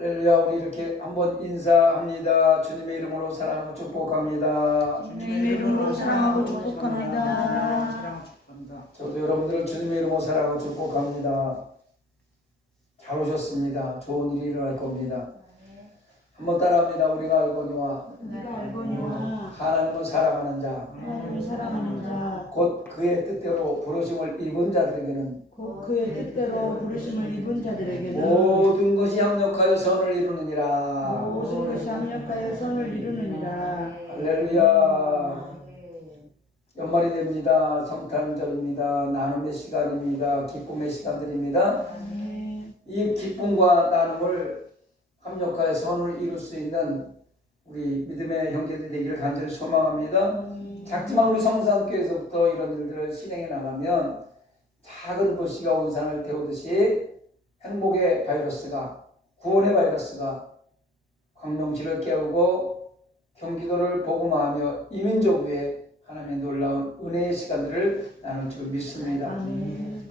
할렐루야. 우리 이렇게 한번 인사합니다. 주님의 이름으로 사랑하고 축복합니다. 주님의 이름으로 사랑하고 축복합니다. 사랑하고 축복합니다. 저도 여러분들을 주님의 이름으로 사랑하고 축복합니다. 잘 오셨습니다. 좋은 일이 일어날 겁니다. 한번 따라합니다. 우리가 알거니와 하나님을 사랑하는 자, 하나님을 사랑하는 자, 곧 그의 뜻대로 부르심을 입은 자들에게는 곧 그의 뜻대로 부르심을 입은 자들에게는 모든 것이 합력하여 선을 이루느니라. 모든 것이 합력하여 선을 이루느니라. 할렐루야. 연말이 됩니다. 성탄절입니다. 나눔의 시간입니다. 기쁨의 시간들입니다. 이 기쁨과 나눔을 합력하여 선을 이룰 수 있는 우리 믿음의 형제들이 되기를 간절히 소망합니다. 작지만 우리 성산교회에서부터 이런 일들을 실행해 나가면 작은 도시가 온산을 태우듯이 행복의 바이러스가, 구원의 바이러스가 광명시를 깨우고 경기도를 복음화하며 이민족 위에 하나님의 놀라운 은혜의 시간들을 나눌 줄 믿습니다.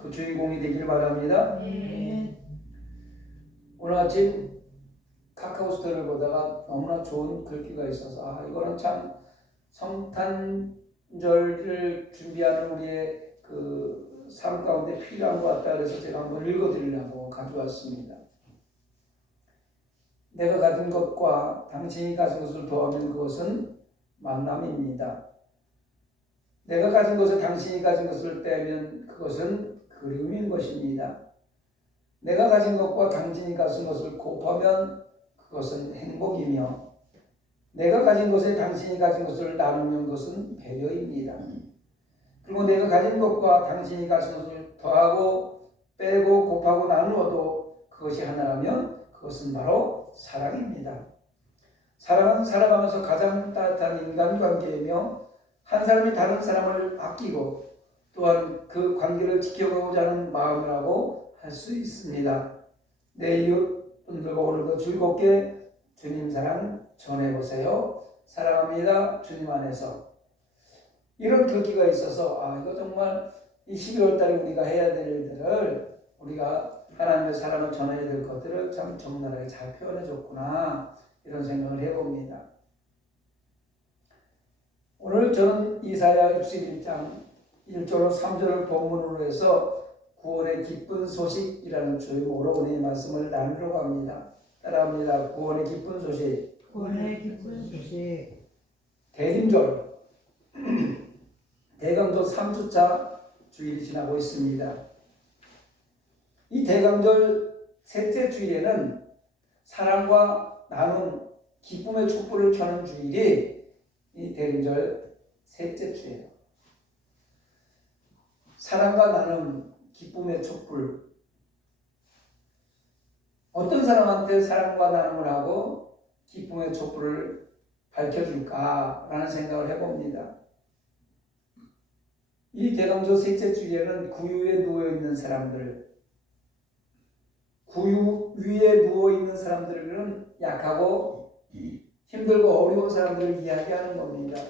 그 주인공이 되길 바랍니다. 오늘 아침 카카오스토리를 보다가 너무나 좋은 글귀가 있어서 이거는 참 성탄절을 준비하는 우리의 그 삶 가운데 필요한 것 같다. 그래서 제가 한번 읽어드리려고 가져왔습니다. 내가 가진 것과 당신이 가진 것을 더하면 그것은 만남입니다. 내가 가진 것에 당신이 가진 것을 빼면 그것은 그리움인 것입니다. 내가 가진 것과 당신이 가진 것을 곱하면 그것은 행복이며 내가 가진 것에 당신이 가진 것을 나누면 그것은 배려입니다. 그리고 내가 가진 것과 당신이 가진 것을 더하고 빼고 곱하고 나누어도 그것이 하나라면 그것은 바로 사랑입니다. 사랑은 살아가면서 가장 따뜻한 인간관계이며 한 사람이 다른 사람을 아끼고 또한 그 관계를 지켜가고자 하는 마음이라고 할 수 있습니다. 내 이웃분들과 오늘도 즐겁게 주님 사랑 전해보세요. 사랑합니다. 주님 안에서. 이런 글귀가 있어서 이거 정말 이 11월 달에 우리가 해야 될 일들을 우리가 하나님의 사랑을 전해야 될 것들을 참 적나라하게 잘 표현해 줬구나 이런 생각을 해봅니다. 오늘 저는 이사야 61장 1절로 3절을 본문으로 해서 구원의 기쁜 소식이라는 제목으로 오늘 말씀을 나누려고 합니다. 따라합니다. 구원의 기쁜 소식. 구원의 기쁜 소식. 대림절 대강절 3주차 주일이 지나고 있습니다. 이 대강절 셋째 주일에는 사랑과 나눔, 기쁨의 촛불을 켜는 주일이 이 대림절 셋째 주예요. 사랑과 나눔, 기쁨의 촛불. 어떤 사람한테 사랑과 나눔을 하고 기쁨의 촛불을 밝혀줄까라는 생각을 해봅니다. 이 대강절 셋째 주일에는 구유에 누워있는 사람들, 구유 위에 누워있는 사람들은 약하고 힘들고 어려운 사람들을 이야기하는 겁니다.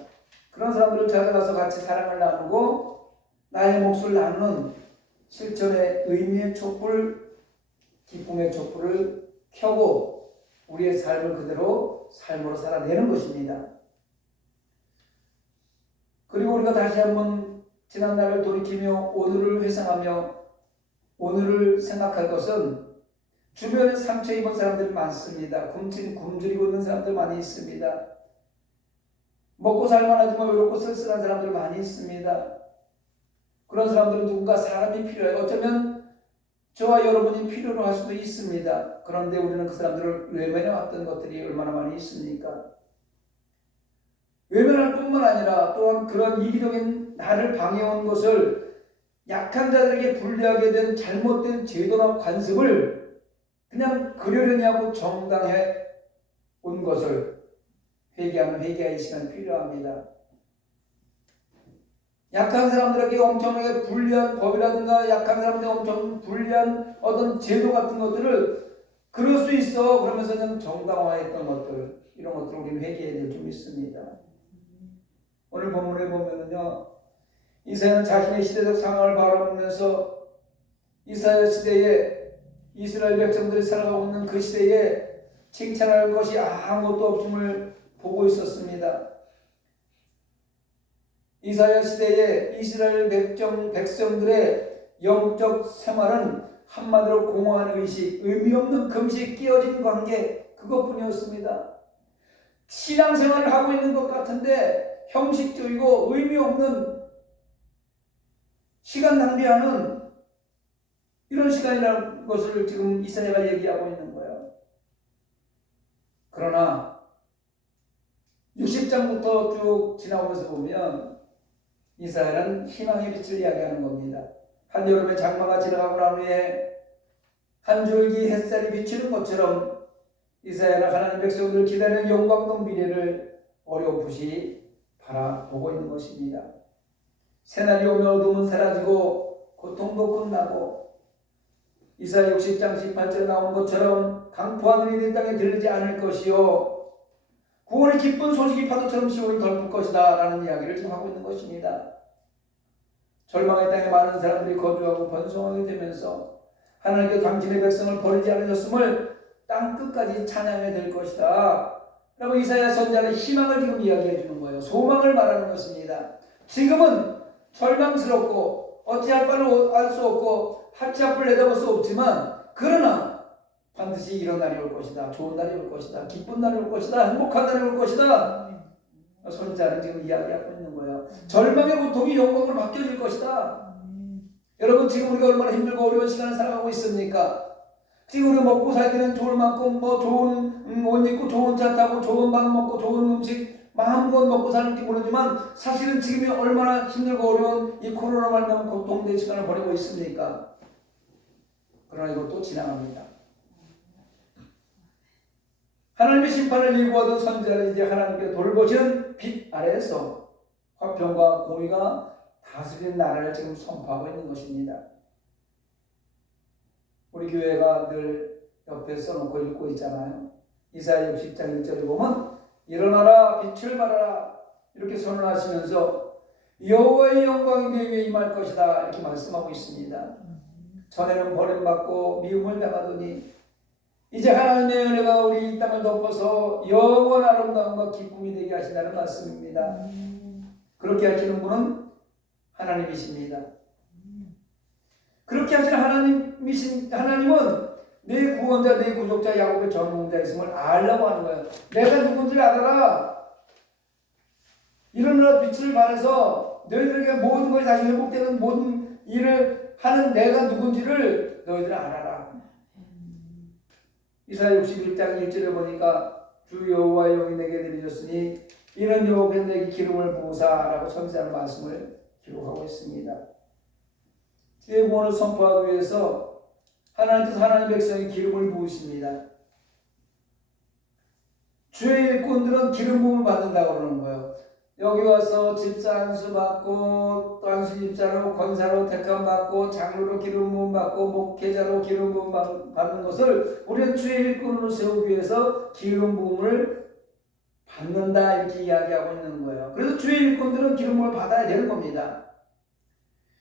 그런 사람들을 찾아가서 같이 사랑을 나누고 나의 몫을 나누는 실천의 의미의 촛불, 기쁨의 촛불을 켜고 우리의 삶을 그대로 삶으로 살아내는 것입니다. 그리고 우리가 다시 한번 지난날을 돌이키며 오늘을 회상하며 오늘을 생각할 것은 주변에 상처 입은 사람들이 많습니다. 굶주리고 있는 사람들 많이 있습니다. 먹고 살만하지만 외롭고 쓸쓸한 사람들 많이 있습니다. 그런 사람들은 누군가 사람이 필요해요. 어쩌면 저와 여러분이 필요로 할 수도 있습니다. 그런데 우리는 그 사람들을 외면해왔던 것들이 얼마나 많이 있습니까? 외면할 뿐만 아니라 또한 그런 이기적인 나를 방해온 것을 약한 자들에게 불리하게 된 잘못된 제도나 관습을 그냥 그러려니 하고 정당해 온 것을 회개하는 회개의 시간이 필요합니다. 약한 사람들에게 엄청나게 불리한 법이라든가 약한 사람들에게 엄청 불리한 어떤 제도 같은 것들을 그럴 수 있어 그러면서 그냥 정당화했던 것들 이런 것들을 우리는 회개해야 될 좀 있습니다. 오늘 본문에 보면은요 이사야는 자신의 시대적 상황을 바라보면서 이사야 시대에 이스라엘 백성들이 살아가고 있는 그 시대에 칭찬할 것이 아무것도 없음을 보고 있었습니다. 이사야 시대에 이스라엘 백성들의 영적 생활은 한마디로 공허한 의식, 의미 없는 금식, 끼어진 관계, 그것뿐이었습니다. 신앙생활을 하고 있는 것 같은데 형식적이고 의미 없는 시간 낭비하는 이런 시간이라는 것을 지금 이사야가 얘기하고 있는 거예요. 그러나 60장부터 쭉 지나오면서 보면 이사야는 희망의 빛을 이야기하는 겁니다. 한여름의 장마가 지나가고 난 후에 한 줄기 햇살이 비추는 것처럼 이사야는 하나님 백성들을 기다리는 영광과 미래를 어렴풋이 바라보고 있는 것입니다. 새날이 오면 어둠은 사라지고 고통도 끝나고 이사야 60장 18절에 나온 것처럼 강포한 은이 이 땅에 들리지 않을 것이요 구원의 기쁜 소식이 파도처럼 시온을 덮을 것이다 라는 이야기를 지금 하고 있는 것입니다. 절망의 땅에 많은 사람들이 거주하고 번성하게 되면서 하나님께서 당신의 백성을 버리지 않으셨음을 땅끝까지 찬양해야 될 것이다 라고 이사야 선지자는 희망을 지금 이야기해 주는 거예요. 소망을 말하는 것입니다. 지금은 절망스럽고 어찌할 바를 알 수 없고 하치 앞을 내다볼 수 없지만 그러나 반드시 이런 날이 올 것이다. 좋은 날이 올 것이다. 기쁜 날이 올 것이다. 행복한 날이 올 것이다. 선지자는 지금 이야기하고 있는 거예요. 절망의 고통이 영광으로 바뀌어질 것이다. 여러분 지금 우리가 얼마나 힘들고 어려운 시간을 살아가고 있습니까? 지금 우리가 먹고 살기는 좋을 만큼 좋은 옷 입고 좋은 차 타고 좋은 밥 먹고 좋은 음식 마음껏 먹고 사는지 모르지만 사실은 지금이 얼마나 힘들고 어려운 이 코로나 말미암아 고통된 시간을 보내고 있습니까? 그러나 이것도 지나갑니다. 하나님의 심판을 예고하던 선지자는 이제 하나님께 돌보시는 빛 아래에서 화평과 공의가 다스리는 나라를 지금 선포하고 있는 것입니다. 우리 교회가 늘 옆에 써놓고 읽고 있잖아요. 이사야 60장 1절에 보면 일어나라 빛을 발하라 이렇게 선언하시면서 여호와의 영광이 내 위에 임할 것이다 이렇게 말씀하고 있습니다. 전에는 버림받고 미움을 당하더니 이제 하나님의 은혜가 우리 이 땅을 덮어서 영원 아름다움과 기쁨이 되게 하신다는 말씀입니다. 그렇게 하시는 분은 하나님이십니다. 그렇게 하시는 하나님은 내 구원자, 내 구속자, 야곱의 전공자이심을 알라고 하는 거예요. 내가 누군지를 알아라. 일어나라 빛을 발해서 너희들에게 모든 것이 다시 회복되는 모든 일을 하는 내가 누군지를 너희들은 알아라. 이사야 61장 1절에 보니까 주 여호와의 영이 내게 내리셨으니 이는 여호와께서 내게 기름을 부으사라고 선지자는 말씀을 기록하고 있습니다. 주의 구원을 선포하기 위해서 하나님께서 하나님 백성의 기름을 부으십니다. 주의 일꾼들은 기름 부음을 받는다고 그러는 거예요. 여기 와서 집사 안수 받고 또 안수 집사로 권사로 택함 받고 장로로 기름 부음 받고 목회자로 기름 부음 받는 것을 우리는 주의 일꾼으로 세우기 위해서 기름 부음을 받는다 이렇게 이야기하고 있는 거예요. 그래서 주의 일꾼들은 기름 부음을 받아야 되는 겁니다.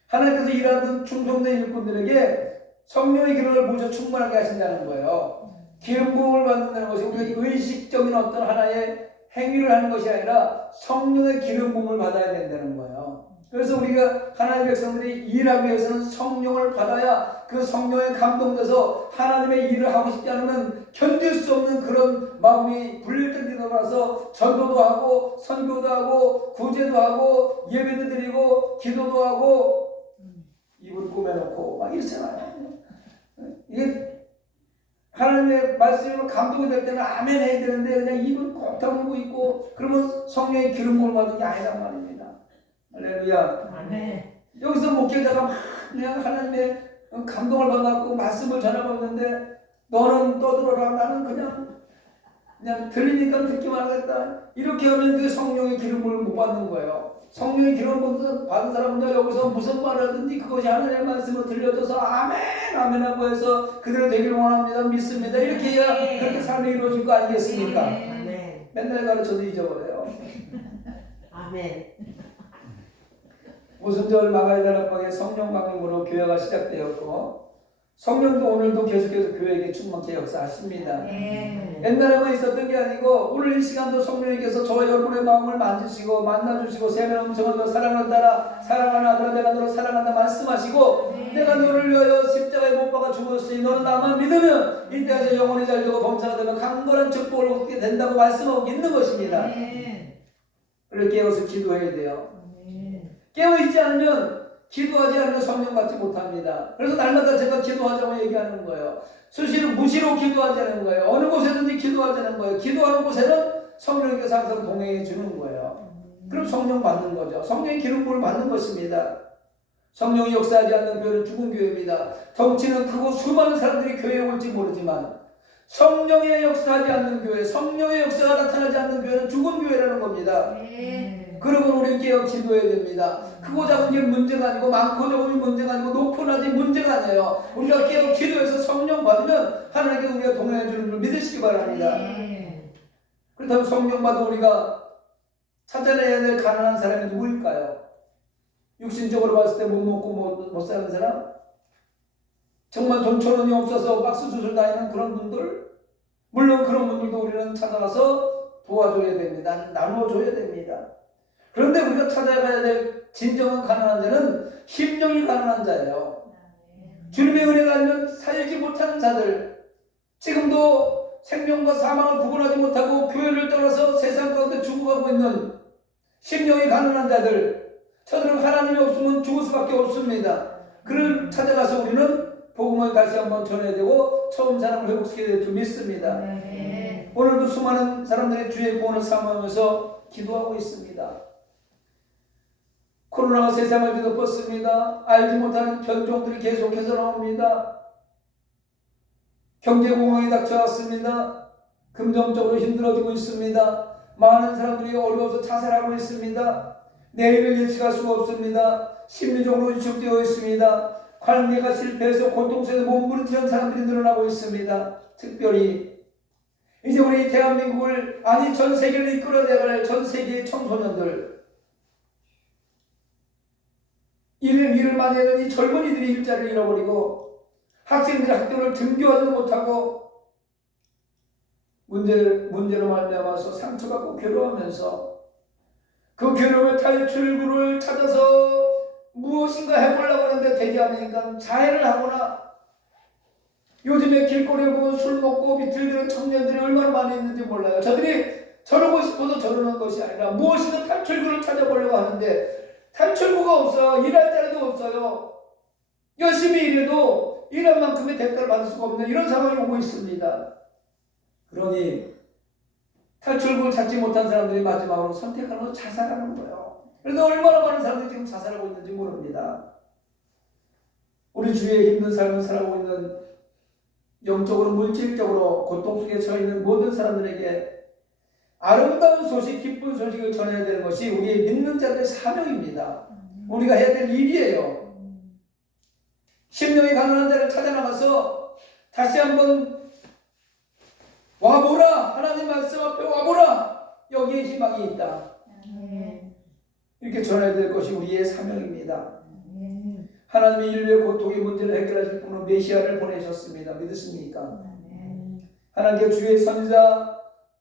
하나님께서 일하는 충성된 일꾼들에게 성령의 기름을 부어서 충만하게 하신다는 거예요. 기름 부음을 받는다는 것이 우리가 의식적인 어떤 하나의 행위를 하는 것이 아니라 성령의 기름 부음을 받아야 된다는 거예요. 그래서 우리가 하나님의 백성들이 일하기 위해서는 성령을 받아야 그 성령에 감동돼서 하나님의 일을 하고 싶지 않으면 견딜 수 없는 그런 마음이 불릴 때 일어나서 전도도 하고 선교도 하고 구제도 하고 예배도 드리고 기도도 하고 입을 꾸며놓고 막 이러잖아요. 이게 하나님의 말씀으로 감동이 될 때는 아멘 해야 되는데 그냥 입을 꼭 다물고 있고 그러면 성령의 기름 부음을 받은 게 아니란 말입니다. 할렐루야. 아멘. 여기서 목회자가 막 그냥 하나님의 감동을 받았고 말씀을 전하고 있는데 너는 떠들어라 나는 그냥 들리니까 듣기만 하겠다 이렇게 하면 그 성령의 기름 부음을 못 받는 거예요. 성령의 기름을 받은 사람은요 여기서 무슨 말을 하든지 그것이 하나님의 말씀으로 들려져서 아멘 아멘 하고 해서 그대로 되기를 원합니다 믿습니다 이렇게 해야 그렇게 삶이 이루어질 거 아니겠습니까? 아멘. 맨날 가르쳐도 잊어버려요. 아멘. 오순절 마가이다 락방에 성령 강림으로 교회가 시작되었고 성령도 오늘도 계속해서 교회에게 충만케 역사하십니다. 아멘. 옛날에만 있었던 게 아니고 오늘 이 시간도 성령님께서 저와 여러분의 마음을 만지시고 만나주시고 새하늘 음성을 너 사랑하는 딸아 사랑하는 아들아 내가 너를 사랑한다 말씀하시고 내가 너를 위하여 십자가에 못 박아 죽었으니 너는 나만 믿으면 이때까지 영원히 잘되고 범사가 되면 강건한 축복을 얻게 된다고 말씀하고 있는 것입니다. 아멘. 그래서 깨어서 기도해야 돼요. 아멘. 깨어있지 않으면 기도하지 않으면 성령 받지 못합니다. 그래서 날마다 제가 기도하자고 얘기하는 거예요. 수시로 무시로 기도하자는 거예요. 어느 곳에든지 기도하자는 거예요. 기도하는 곳에는 성령께서 항상 동행해 주는 거예요. 그럼 성령 받는 거죠. 성령의 기름부를 받는 것입니다. 성령이 역사하지 않는 교회는 죽은 교회입니다. 덩치는 크고 수많은 사람들이 교회에 올지 모르지만 성령의 역사하지 않는 교회, 성령의 역사가 나타나지 않는 교회는 죽은 교회라는 겁니다. 그러면 우리는 깨어 기도해야 됩니다. 크고 작은 게 문제가 아니고 많고 적음이 문제가 아니고 높고 낮이 문제가 아니에요. 우리가 깨어 기도해서 성령 받으면 하나님께 우리가 동행해 주는 줄 믿으시기 바랍니다. 그렇다면 성령 받아 우리가 찾아내야 될 가난한 사람이 누구일까요? 육신적으로 봤을 때 못 먹고 못 사는 사람? 정말 돈 1,000원이 없어서 박스 주술 다니는 그런 분들? 물론 그런 분들도 우리는 찾아가서 도와줘야 됩니다. 나눠줘야 됩니다. 그런데 우리가 찾아가야 될 진정한 가난한 자는 심령이 가난한 자예요. 주님의 은혜가 아니면 살지 못하는 자들, 지금도 생명과 사망을 구분하지 못하고 교회를 떠나서 세상 가운데 죽어가고 있는 심령이 가난한 자들, 저들은 하나님이 없으면 죽을 수밖에 없습니다. 그를 찾아가서 우리는 복음을 다시 한번 전해야 되고 처음 사람을 회복시켜야 될 줄 믿습니다. 오늘도 수많은 사람들이 주의 구원을 사모하면서 기도하고 있습니다. 코로나가 세상을 뒤덮었습니다. 알지 못하는 변종들이 계속해서 나옵니다. 경제공황이 닥쳐왔습니다. 금전적으로 힘들어지고 있습니다. 많은 사람들이 어려워서 자살하고 있습니다. 내일을 예측할 수가 없습니다. 심리적으로 위축되어 있습니다. 관계가 실패해서 고통스러워 몸부림치는 사람들이 늘어나고 있습니다. 특별히 이제 우리 대한민국을 아니 전 세계를 이끌어내갈 전 세계의 청소년들, 일을 많이 하는 이 젊은이들이 일자리를 잃어버리고 학생들이 학교를 등교하지 못하고 문제로 말미암아서 상처받고 괴로워하면서 그 괴로움의 탈출구를 찾아서 무엇인가 해보려고 하는데 되지 않으니까 자해를 하거나, 요즘에 길거리에 보면 술 먹고 비틀대는 청년들이 얼마나 많이 있는지 몰라요. 저들이 저러고 싶어서 저러는 것이 아니라 무엇인가 탈출구를 찾아보려고 하는데 탈출구가 없어요. 일할 자리도 없어요. 열심히 일해도 일한 만큼의 대가를 받을 수가 없는 이런 상황이 오고 있습니다. 그러니 탈출구를 찾지 못한 사람들이 마지막으로 선택하는 건 자살하는 거예요. 그래서 얼마나 많은 사람들이 지금 자살하고 있는지 모릅니다. 우리 주위에 힘든 삶을 살아가고 있는, 영적으로 물질적으로 고통 속에 처해 있는 모든 사람들에게 아름다운 소식, 기쁜 소식을 전해야 되는 것이 우리의 믿는 자들의 사명입니다. 우리가 해야 될 일이에요. 심령이 가난한 자를 찾아 나가서 다시 한번 와보라, 하나님 말씀 앞에 와보라, 여기에 희망이 있다, 이렇게 전해야 될 것이 우리의 사명입니다. 하나님이 인류의 고통의 문제를 해결하실 분으로 메시아를 보내셨습니다. 믿으십니까? 하나님께 주의 선지자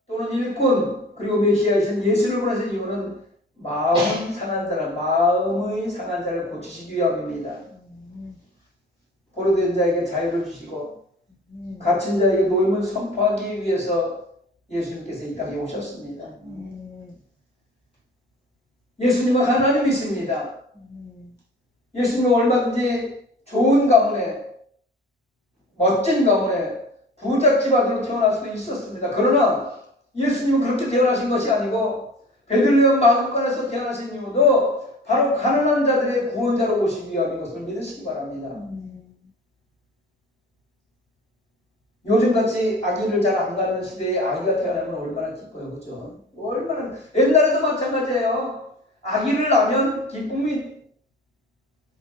또는 일꾼 그리고 메시아이신 예수를 보내신 이유는 마음이 상한 사람, 마음의 상한 자를 고치시기 위함입니다. 포로된 자에게 자유를 주시고 갇힌 자에게 노임을 선포하기 위해서 예수님께서 이 땅에 오셨습니다. 예수님은 하나님이십니다. 예수님은 얼마든지 좋은 가문에, 멋진 가문에, 부잣집 아들로 태어날 수도 있었습니다. 그러나 예수님은 그렇게 태어나신 것이 아니고 베들레헴 마구간에서 태어나신 이유도 바로 가난한 자들의 구원자로 오시기 위함인 것을 믿으시기 바랍니다. 요즘같이 아기를 잘 안 가는 시대에 아기가 태어나면 얼마나 기뻐요. 그죠? 얼마나, 옛날에도 마찬가지예요. 아기를 낳으면 기쁨이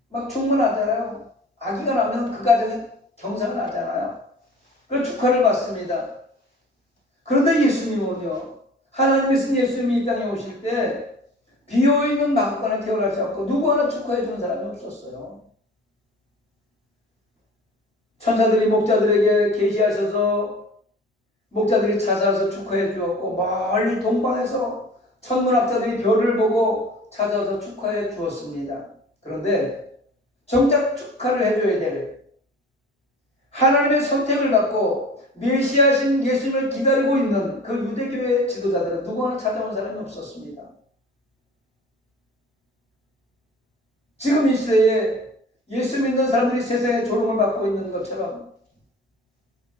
막 충만하잖아요. 아기가 나면 그 가정에 경사가 나잖아요. 그래서 축하를 받습니다. 그런데 예수님은요, 하나님의 신 예수님이 이 땅에 오실 때 비어있는 마음간에 태어나지 않고 누구 하나 축하해 주는 사람이 없었어요. 천사들이 목자들에게 계시하셔서 목자들이 찾아와서 축하해 주었고, 멀리 동방에서 천문학자들이 별을 보고 찾아와서 축하해 주었습니다. 그런데 정작 축하를 해줘야 될 하나님의 선택을 받고 메시아신 예수님을 기다리고 있는 그 유대교회 지도자들은 누구 하나 찾아온 사람이 없었습니다. 지금 이 시대에 예수 믿는 사람들이 세상에 조롱을 받고 있는 것처럼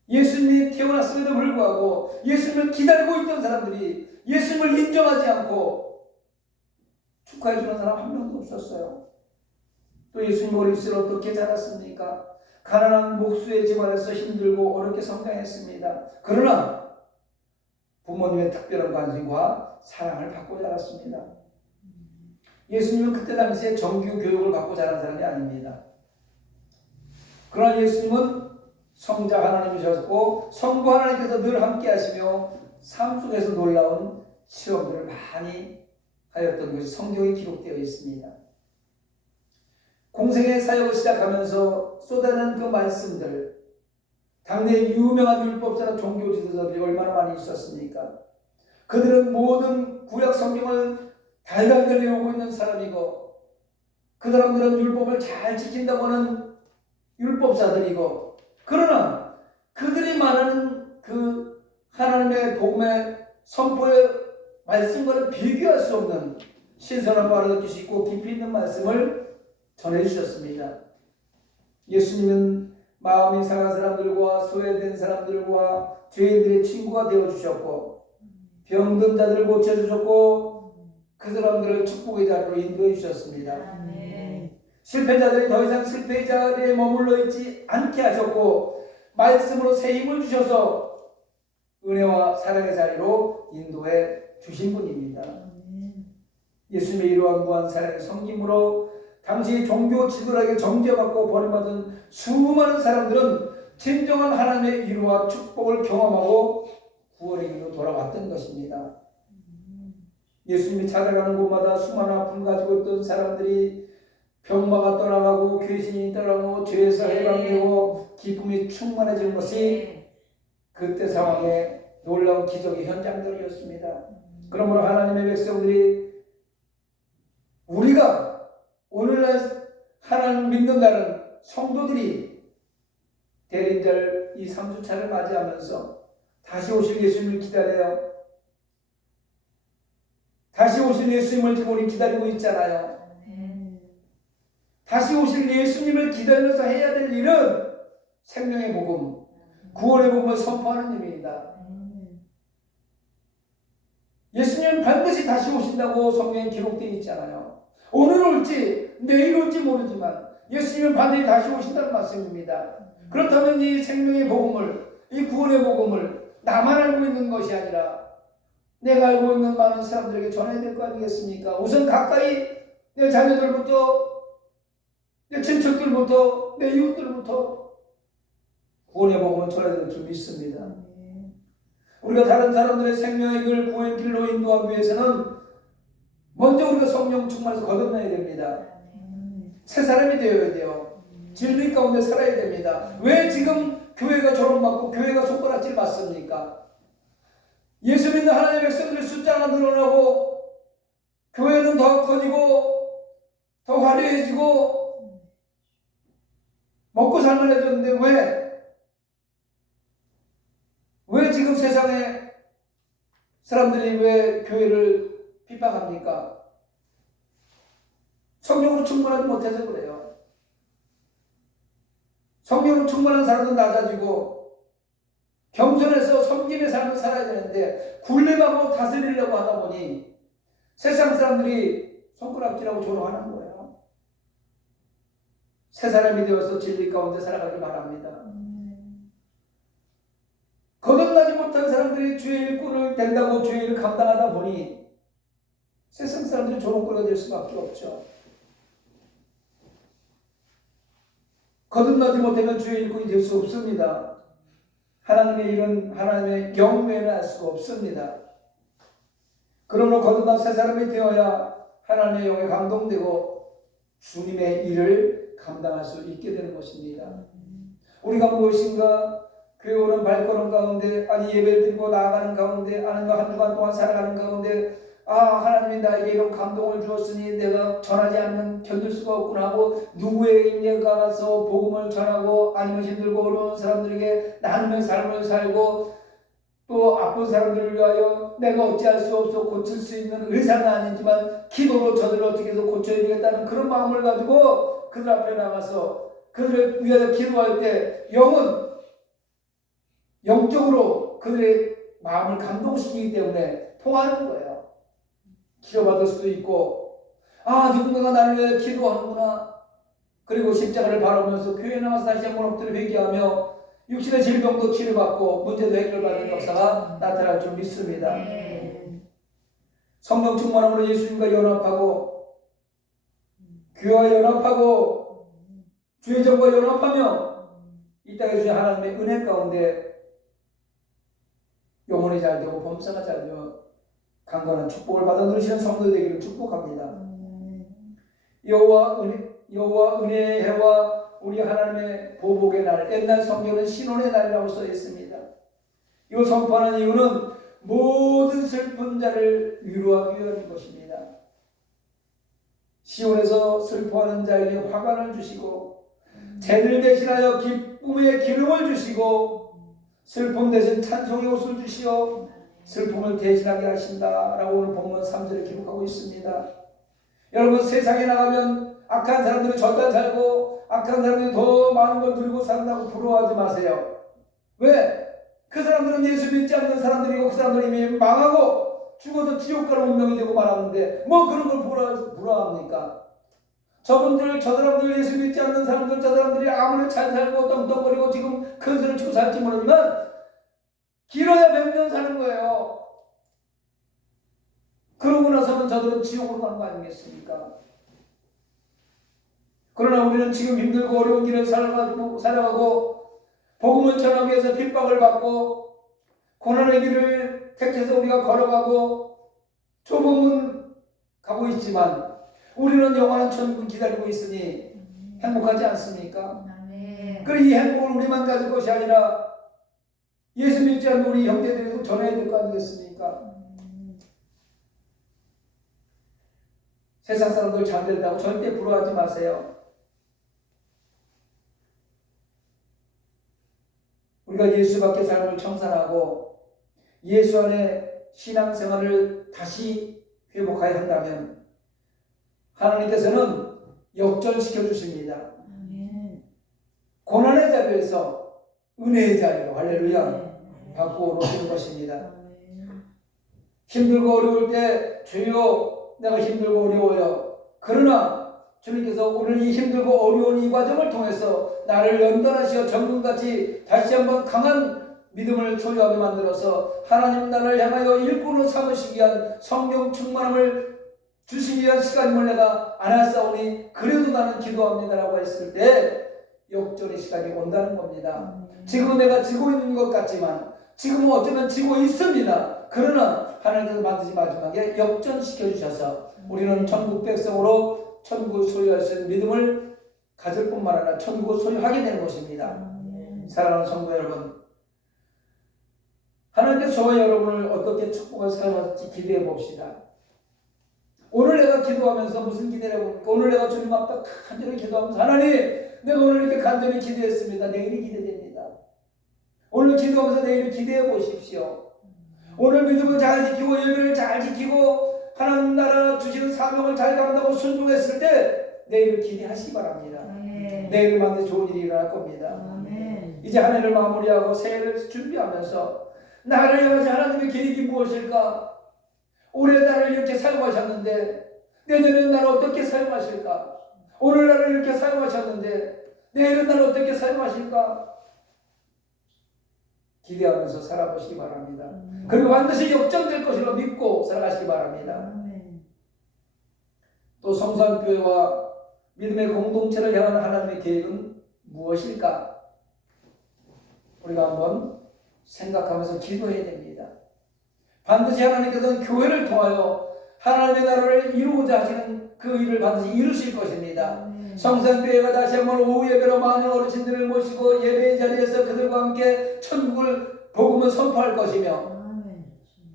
예수님이 태어났음에도 불구하고 예수님을 기다리고 있던 사람들이 예수님을 인정하지 않고 축하해 주는 사람 한 명도 없었어요. 또 예수님 어린 시절 어떻게 자랐습니까? 가난한 목수의 집안에서 힘들고 어렵게 성장했습니다. 그러나 부모님의 특별한 관심과 사랑을 받고 자랐습니다. 예수님은 그때 당시에 정규 교육을 받고 자란 사람이 아닙니다. 그러나 예수님은 성자 하나님이셨고 성부 하나님께서 늘 함께 하시며 삶 속에서 놀라운 실험들을 많이 하였던 것이 성경에 기록되어 있습니다. 공생의 사역을 시작하면서 쏟아낸 그 말씀들, 당대 유명한 율법사나 종교 지도자들이 얼마나 많이 있었습니까? 그들은 모든 구약 성경을 달달달 외우고 있는 사람이고, 그 사람들은 율법을 잘 지킨다고 하는 율법사들이고, 그러나 그들이 말하는 그 하나님의 복음의 선포의 말씀과는 비교할 수 없는 신선한 말을 듣기 쉽고 깊이 있는 말씀을 전해주셨습니다. 예수님은 마음이 상한 사람들과 소외된 사람들과 죄인들의 친구가 되어주셨고, 병든 자들을 고쳐주셨고, 그 사람들을 축복의 자리로 인도해 주셨습니다. 실패자들이 더 이상 실패의 자리에 머물러 있지 않게 하셨고, 말씀으로 새 힘을 주셔서 은혜와 사랑의 자리로 인도해 주신 분입니다. 예수님의 이러한 무한 사랑의 섬김으로 당시 종교 지도자에게 정죄받고 버림받은 수많은 사람들은 진정한 하나님의 위로와 축복을 경험하고 구원의 길로 돌아왔던 것입니다. 예수님이 찾아가는 곳마다 수많은 아픔을 가지고 있던 사람들이 병마가 떠나가고 귀신이 떠나가고 죄에서 해방되고 기쁨이 충만해진 것이 그때 상황에 놀라운 기적의 현장들이었습니다. 그러므로 하나님의 백성들이 우리가 오늘날 하나님 믿는다는 성도들이 대림절 이 3주차를 맞이하면서 다시 오실 예수님을 기다려요. 다시 오실 예수님을 우리 기다리고 있잖아요. 다시 오실 예수님을 기다리면서 해야 될 일은 생명의 복음, 구원의 복음을 선포하는 일입니다. 예수님은 반드시 다시 오신다고 성경에 기록되어 있잖아요. 오늘 올지 내일 올지 모르지만 예수님은 반드시 다시 오신다는 말씀입니다. 그렇다면 이 생명의 복음을, 이 구원의 복음을 나만 알고 있는 것이 아니라 내가 알고 있는 많은 사람들에게 전해야 될 거 아니겠습니까? 우선 가까이 내 자녀들부터, 내 친척들부터, 내 이웃들부터 구원의 복음을 전해야 될 줄 믿습니다. 우리가 다른 사람들의 생명의 길, 구원의 길로 인도하기 위해서는 먼저 우리가 성령 충만해서 거듭나야 됩니다. 새 사람이 되어야 돼요. 진리 가운데 살아야 됩니다. 왜 지금 교회가 조롱받고 교회가 손가락질 맞습니까? 예수 믿는 하나님의 백성들의 숫자가 늘어나고 교회는 더 커지고 더 화려해지고 먹고 살만해졌는데 왜 지금 세상에 사람들이 왜 교회를 핍박합니까? 성령으로 충만하지 못해서 그래요. 성령으로 충만한 사람은 낮아지고 겸손해서 섬김의 삶을 살아야 되는데 굴림하고 다스리려고 하다 보니 세상 사람들이 손가락질하고 조롱하는 거예요. 새 사람이 되어서 진리 가운데 살아가길 바랍니다. 거듭나지 못한 사람들이 주의 일꾼을 된다고 주의 일을 감당하다 보니 세상 사람들이 조롱거리가 될 수밖에 없죠. 거듭나지 못하면 주의 일꾼이 될 수 없습니다. 하나님의 일은 하나님의 영외에는 알 수가 없습니다. 그러므로 거듭난 새 사람이 되어야 하나님의 영에 감동되고 주님의 일을 감당할 수 있게 되는 것입니다. 우리가 무엇인가 교회 오는 발걸음 가운데, 아니 예배를 드리고 나아가는 가운데, 아니면 한 주간 동안 살아가는 가운데, 하나님이 나에게 이런 감동을 주었으니 내가 전하지 않으면 견딜 수가 없구나 하고 누구에게 가서 복음을 전하고, 아니면 힘들고 어려운 사람들에게 나눔의 삶을 살고, 또 아픈 사람들을 위하여 내가 어찌할 수 없어 고칠 수 있는 의사는 아니지만 기도로 저들을 어떻게 해서 고쳐야 되겠다는 그런 마음을 가지고 그들 앞에 나가서 그들을 위하여 기도할 때 영적으로 그들의 마음을 감동시키기 때문에 통하는 거예요. 치료받을 수도 있고, 누군가가 나를 위해 기도하는구나. 그리고 십자가를 바라보면서 교회에 나와서 다시 한번 엎드려 회개하며 육신의 질병도 치료받고 문제도 해결받는 역사가 나타날 줄 믿습니다. 성령 충만함으로 예수님과 연합하고, 교회와 연합하고, 주의 정과 연합하며 이 땅에 주신 하나님의 은혜 가운데 영혼이 잘 되고 범사가 잘 되며 강건한 축복을 받아 누리시는 성도 되기를 축복합니다. 여호와 은혜의 해와 우리 하나님의 보복의 날, 옛날 성경은 신혼의 날이라고 써 있습니다. 이걸 선포하는 이유는 모든 슬픈 자를 위로하기 위한 것입니다. 시온에서 슬퍼하는 자에게 화관을 주시고, 죄를 대신하여 기쁨의 기름을 주시고, 슬픔 대신 찬송의 옷을 주시어 슬픔을 대신하게 하신다라고 오늘 본문 3절에 기록하고 있습니다. 여러분, 세상에 나가면 악한 사람들이 저딴 살고 악한 사람들이 더 많은 걸 누리고 산다고 부러워하지 마세요. 왜? 그 사람들은 예수 믿지 않는 사람들이고 그 사람들은 이미 망하고 죽어서 지옥 갈 운명이 되고 말았는데 뭐 그런 걸 부러워합니까? 저 사람들 예수 믿지 않는 사람들, 저 사람들이 아무리 잘 살고 떵떵거리고 지금 큰 소리 치고 살지 모르지만 길어야 100년 사는 거예요. 그러고 나서는 저들은 지옥으로 가는 거 아니겠습니까? 그러나 우리는 지금 힘들고 어려운 길을 살아가고 복음을 전하기 위해서 핍박을 받고 고난의 길을 택해서 우리가 걸어가고 좁은 문 가고 있지만 우리는 영원한 천국을 기다리고 있으니 행복하지 않습니까? 그래, 이 행복을 우리만 가질 것이 아니라 예수 믿지 않는 우리 형제들에도 전해야 될 거 아니겠습니까? 세상 사람들 잘 된다고 절대 부러워하지 마세요. 우리가 예수 밖의 삶을 청산하고 예수 안에 신앙생활을 다시 회복해야 한다면 하나님께서는 역전시켜 주십니다. 고난의 자리에서 은혜의 자리로 할렐루야 바꾸어 놓으시는 것입니다. 힘들고 어려울 때 주여 내가 힘들고 어려워요. 그러나 주님께서 오늘 이 힘들고 어려운 이 과정을 통해서 나를 연단하시어 정금같이 다시 한번 강한 믿음을 소유하게 만들어서 하나님 나라를 향하여 일꾼으로 삼으시기 위한 성령 충만함을 주시기 위한 시간임을 내가 알았사오니 그래도 나는 기도합니다라고 했을 때 역전의 시간이 온다는 겁니다. 지금은 내가 지고 있는 것 같지만 지금은 어쩌면 지고 있습니다. 그러나 하나님께서 반드시 마지막에 역전시켜 주셔서 우리는 천국 백성으로 천국을 소유할 수 있는 믿음을 가질 뿐만 아니라 천국을 소유하게 되는 것입니다. 사랑하는 성도 여러분, 하나님께서 저와 여러분을 어떻게 축복을 사용할지 기대해 봅시다. 오늘 내가 기도하면서 무슨 기대를 해봅니까? 오늘 내가 주님 앞에 간절히 기도하면서 하나님 내가 오늘 이렇게 간절히 기도했습니다. 내일이 기대됩니다. 오늘 기도하면서 내일을 기대해 보십시오. 오늘 믿음을 잘 지키고 예배를 잘 지키고 하나님 나라 주시는 사명을 잘 감당하고 순종했을 때 내일을 기대하시기 바랍니다. 내일은 반드시 좋은 일이 일어날 겁니다. 이제 한 해를 마무리하고 새해를 준비하면서 나를 향하신 하나님의 계획이 무엇일까? 올해 나를 이렇게 사용하셨는데 내년에는 나를 어떻게 사용하실까? 오늘 나를 이렇게 사용하셨는데 내일은 나를 어떻게 사용하실까? 기대하면서 살아보시기 바랍니다. 그리고 반드시 역전될 것이라 믿고 살아가시기 바랍니다. 또 성산교회와 믿음의 공동체를 향한 하나님의 계획은 무엇일까? 우리가 한번 생각하면서 기도해야 됩니다. 반드시 하나님께서는 교회를 통하여 하나님의 나라를 이루고자 하시는 그 일을 반드시 이루실 것입니다. 성산교회가 다시 한번 오후 예배로 많은 어르신들을 모시고 예배의 자리에서 그들과 함께 천국을 복음을 선포할 것이며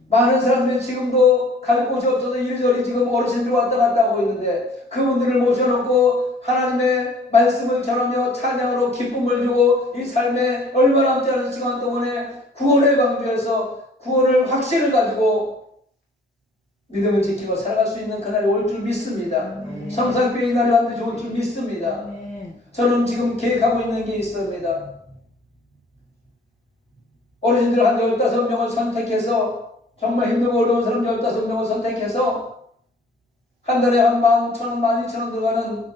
많은 사람들이 지금도 갈 곳이 없어서 이리저리 지금 어르신들이 왔다 갔다 하고 있는데 그분들을 모셔놓고 하나님의 말씀을 전하며 찬양으로 기쁨을 주고 이 삶에 얼마 남지 않은 시간 동안에 구원의 방주에서 구원을 확신을 가지고 믿음을 지키고 살아갈 수 있는 그날이 올 줄 믿습니다. 성산교회 이날이 반드시 올 줄 믿습니다. 저는 지금 계획하고 있는 게 있습니다. 어르신들 한 15명을 선택해서 정말 힘들고 어려운 사람 15명을 선택해서 한 달에 한 11,000원, 12,000원 들어가는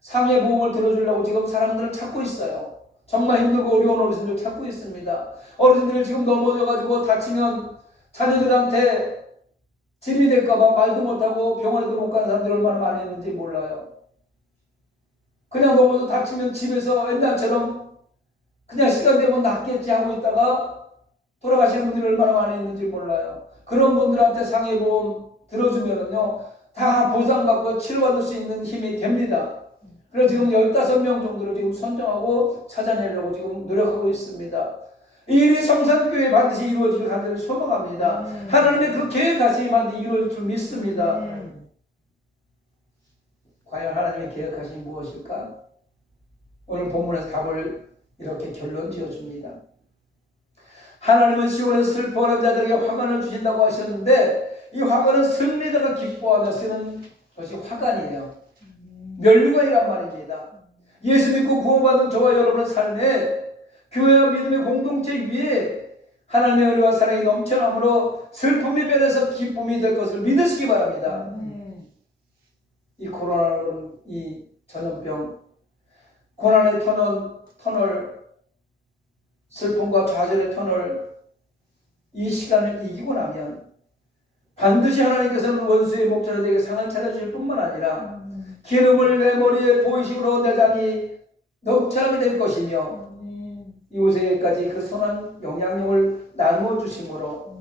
상해 보험을 들어주려고 지금 사람들을 찾고 있어요. 정말 힘들고 어려운 어르신들 찾고 있습니다. 어르신들이 지금 넘어져가지고 다치면 자녀들한테 짐이 될까봐 말도 못하고 병원에도 못 가는 사람들이 얼마나 많이 있는지 몰라요. 그냥 넘어져 다치면 집에서 옛날처럼 그냥 시간 되면 낫겠지 하고 있다가 돌아가시는 분들이 얼마나 많이 있는지 몰라요. 그런 분들한테 상해보험 들어주면은요, 다 보상받고 치료받을 수 있는 힘이 됩니다. 그래서 지금 15명 정도를 지금 선정하고 찾아내려고 지금 노력하고 있습니다. 이 일이 성산교회에 반드시 이루어질 간절히 소망합니다. 하나님의 그 계획하심이 반드시 이루어질 줄 믿습니다. 과연 하나님의 계획하심이 무엇일까? 오늘 본문에서 답을 이렇게 결론 지어줍니다. 하나님은 시온에서 슬퍼하는 자들에게 화관을 주신다고 하셨는데 이 화관은 승리자가 기뻐하며 쓰는 것이 화관이에요. 면류관이란 말입니다. 예수 믿고 구원받은 저와 여러분의 삶에 교회와 믿음의 공동체 위에 하나님의 은혜와 사랑이 넘쳐남으로 슬픔이 변해서 기쁨이 될 것을 믿으시기 바랍니다. 이 코로나는 이 전염병, 고난의 터널, 슬픔과 좌절의 터널, 이 시간을 이기고 나면 반드시 하나님께서는 원수의 목전에게 상을 차려주실 뿐만 아니라 기름을 내 머리에 보이심으로 내장이 넘쳐나게 될 것이며 이웃에게까지 그 선한 영향력을 나누어 주심으로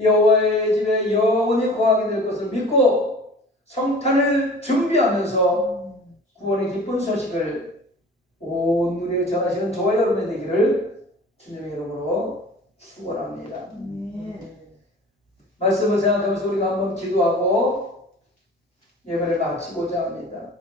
여호와의 집에 영원히 거하게 될 것을 믿고 성탄을 준비하면서 구원의 기쁜 소식을 온 누리에 전하시는 저와 여러분의 되기를 주님의 이름으로 축원합니다. 말씀을 생각하면서 우리가 한번 기도하고 예배를 마치고자 합니다.